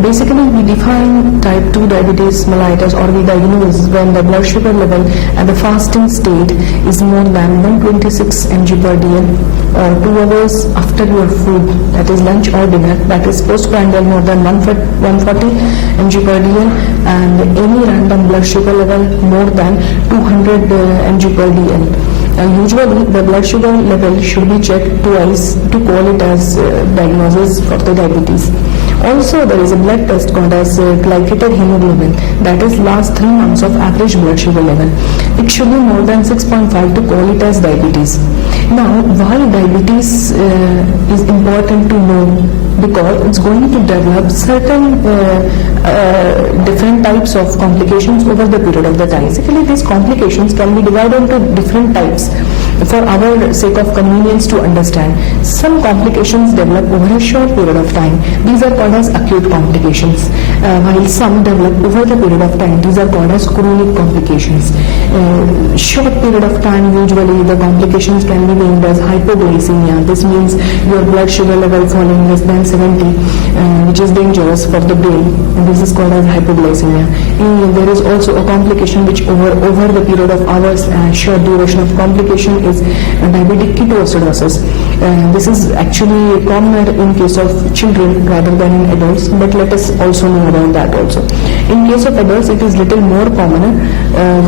Basically, we define type 2 diabetes mellitus, or we diagnose when the blood sugar level at the fasting state is more than 126 mg per dl, 2 hours after your food, that is lunch or dinner, that is postprandial more than 140 mg per dl, and any random blood sugar level more than 200 mg per dl. Usually, the blood sugar level should be checked twice to call it as diagnosis for the diabetes. Also, there is a blood test called as glycated hemoglobin, that is last 3 months of average blood sugar level. It should be more than 6.5 to call it as diabetes. Now, why diabetes is important to know? Because it's going to develop certain different types of complications over the period of the time. Basically, these complications can be divided into different types for our sake of convenience to understand. Some complications develop over a short period of time. These are called as acute complications, while some develop over the period of time. These are called as chronic complications. Short period of time, usually the complications can be named as hypoglycemia. This means your blood sugar level falling less than 70, which is dangerous for the brain. And this is called as hypoglycemia. There is also a complication which over the period of hours and short duration of complication is diabetic ketoacidosis. This is actually commoner in case of children rather than in adults, but let us also know about that also. In case of adults, it is little more commoner,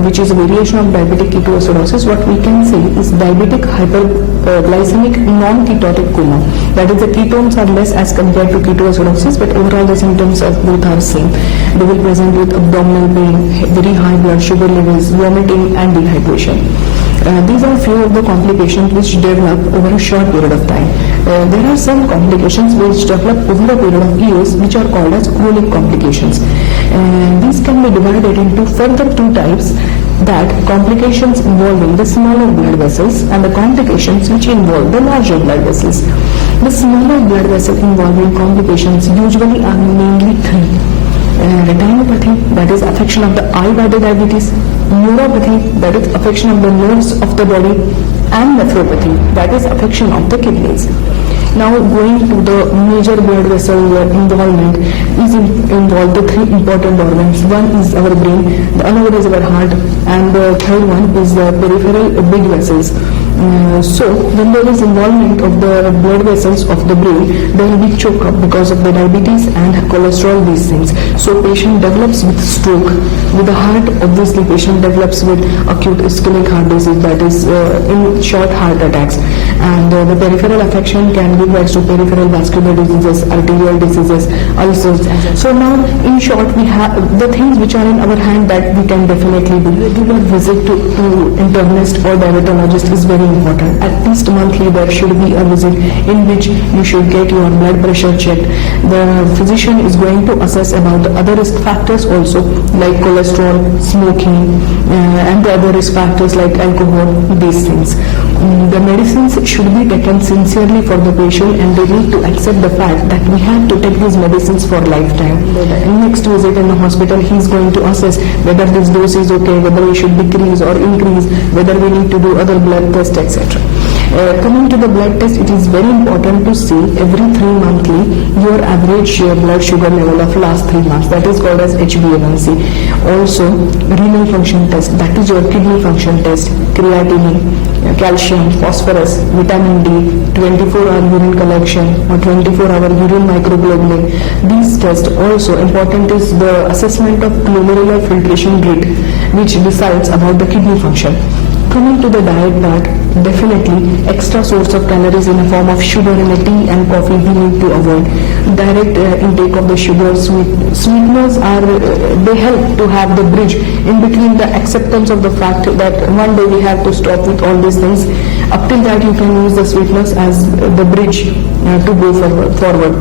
which is a variation of diabetic ketoacidosis. What we can say is diabetic hyperglycemic non-ketotic coma. That is, the ketones are less as compared to ketoacidosis, but overall the symptoms of both are same. They will present with abdominal pain, very high blood sugar levels, vomiting and dehydration. These are few of the complications which develop over a short period of time. There are some complications which develop over a period of years, which are called as chronic complications. These can be divided into further 2 types, that complications involving the smaller blood vessels and the complications which involve the larger blood vessels. The smaller blood vessel involving complications usually are mainly 3. Retinopathy, that is affection of the eye by the diabetes; neuropathy, that is affection of the nerves of the body; and nephropathy, that is affection of the kidneys. Now, going to the major blood vessel involvement is involved the 3 important organs. One is our brain, the other is our heart, and the third one is the peripheral big vessels. So, when there is involvement of the blood vessels of the brain, there will be choke up because of the diabetes and cholesterol, these things. So, patient develops with stroke. With the heart, obviously, patient develops with acute ischemic heart disease, that is in short heart attacks. And the peripheral affection can give rise to peripheral vascular diseases, arterial diseases, ulcers. So now, in short, we have the things which are in our hand that we can definitely do. Regular visit to internist or diabetologist is very important. At least monthly there should be a visit in which you should get your blood pressure checked. The physician is going to assess about the other risk factors also, like cholesterol, smoking, and the other risk factors like alcohol, these things. The medicines should be taken sincerely for the patient, and they need to accept the fact that we have to take these medicines for lifetime. In next visit in the hospital, he is going to assess whether this dose is okay, whether we should decrease or increase, whether we need to do other blood tests, etc. Coming to the blood test, it is very important to see every 3 monthly your average blood sugar level of last 3 months. That is called as HbA1c. Also, renal function test, that is your kidney function test, creatinine, calcium, phosphorus, vitamin D, 24-hour urine collection or 24-hour urine microglobulin. These tests also important is the assessment of glomerular filtration rate, which decides about the kidney function. Coming to the diet part, definitely extra source of calories in the form of sugar in the tea and coffee we need to avoid. Direct intake of the sugar, sweeteners they help to have the bridge in between the acceptance of the fact that one day we have to stop with all these things. Up till that, you can use the sweeteners as the bridge to go forward.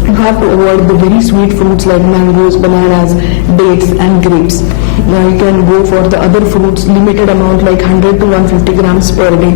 You have to avoid the very sweet fruits like mangoes, bananas, dates and grapes. You can go for the other fruits, limited amount like 100 to 150 grams per day.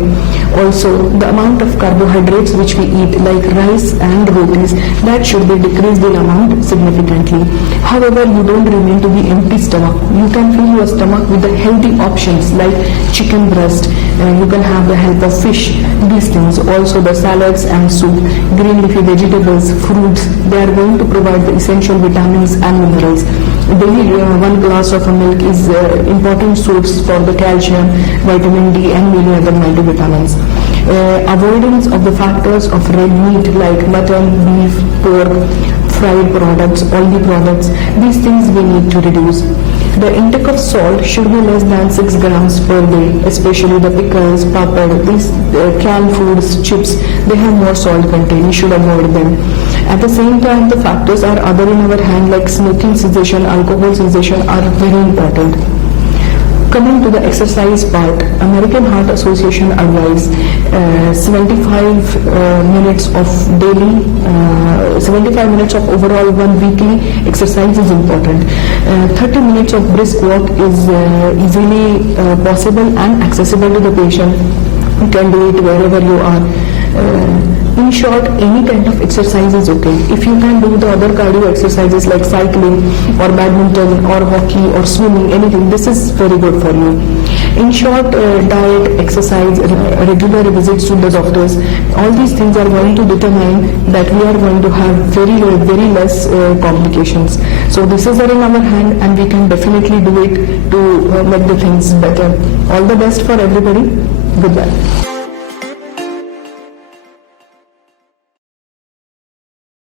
Also, the amount of carbohydrates which we eat like rice and rotis, that should be decreased in amount significantly. However, you don't remain to be empty stomach. You can fill your stomach with the healthy options like chicken breast. You can have the help of fish, these things. Also the salads and soup, green leafy vegetables, fruits, they are going to provide the essential vitamins and minerals. Daily 1 glass of milk is important source for the calcium, vitamin D and many other multivitamins. Avoidance of the factors of red meat like mutton, beef, pork, fried products, oily products, these things we need to reduce. The intake of salt should be less than 6 grams per day, especially the pickles, papad, these canned foods, chips, they have more salt content, we should avoid them. At the same time, the factors are other in our hand like smoking cessation, alcohol cessation are very important. Coming to the exercise part, American Heart Association advise 75 minutes of daily, 75 minutes of overall 1 weekly exercise is important. 30 minutes of brisk walk is easily possible and accessible to the patient. You can do it wherever you are. In short, any kind of exercise is okay. If you can do the other cardio exercises like cycling or badminton or hockey or swimming, anything, this is very good for you. In short, diet, exercise, regular visits to the doctors, all these things are going to determine that we are going to have very less complications. So this is in our hand and we can definitely do it to make the things better. All the best for everybody. Goodbye.